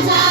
Jesus.